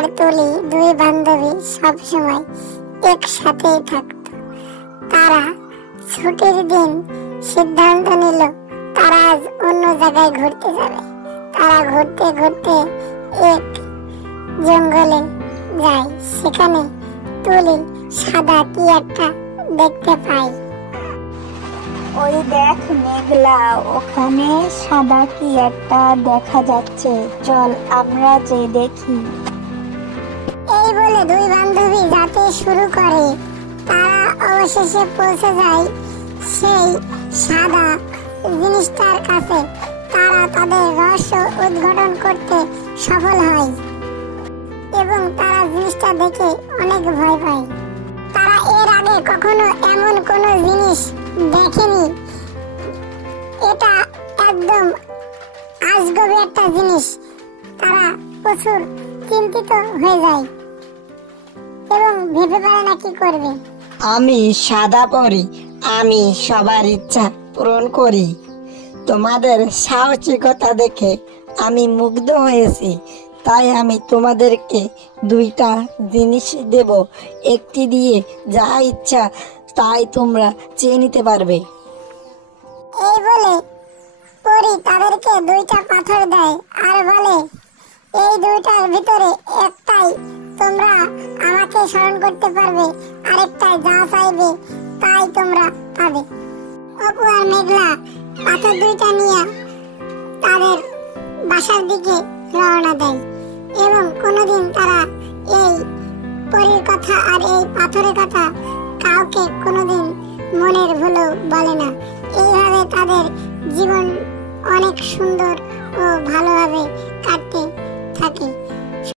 আর তুলি দুই বান্ধবী সবসময় একসাথেই থাকত। তারা ছুটির দিন সিদ্ধান্ত নিল তারা আজ অন্য জায়গায় ঘুরতে যাবে। তারা ঘুরতে ঘুরতে এক জঙ্গলে যায়। সেখানে তুলি সাদা কি একটা দেখতে পায়। ওই দেখ মেঘলা, ওখানে সাদা কি একটা দেখা যাচ্ছে, চল আমরা যে দেখি। এই বলে দুই বান্ধবী যেতে শুরু করে। তারা অবশেষে পৌঁছে যায় সেই সাদা জিনিসটার কাছে। তারা তাদের রহস্য উদ্ঘাটন করতে সফল হয় এবং তারা জিনিসটা দেখে অনেক ভয় পায়। তারা এর আগে কখনো এমন কোনো জিনিস দেখেনি। এটা একদম আজগবি একটা জিনিস। তারা প্রচুর চিন্তিত হয়ে যায় এবং ভেবে পারে না কি করবে। আমি সাদা পরি, আমি সবার ইচ্ছা পূরণ করি। তোমাদের সাহসিকতা দেখে আমি মুগ্ধ হয়েছি, তাই আমি তোমাদেরকে দুইটা জিনিস দেব। একটি দিয়ে যা ইচ্ছা তাই তোমরা চেয়ে নিতে পারবে। এই বলে পরি তাদেরকে দুইটা পাথর দেয় আর বলে, এই দুইটার ভিতরে একটাই তোমরা আমাকে স্মরণ করতে পারবে, আরেকটাই যা চাইবে তাই তোমরা পাবে। অপু আর মেঘলা পাথর দুইটা নিয়ে তাদের বাসার দিকে রওনা দেয় এবং কোনোদিন তারা এই পরীর কথা আর এই পাথরের কথা কাউকে কোনোদিন মনের ভুলেও বলে না। এইভাবে তাদের জীবন অনেক সুন্দর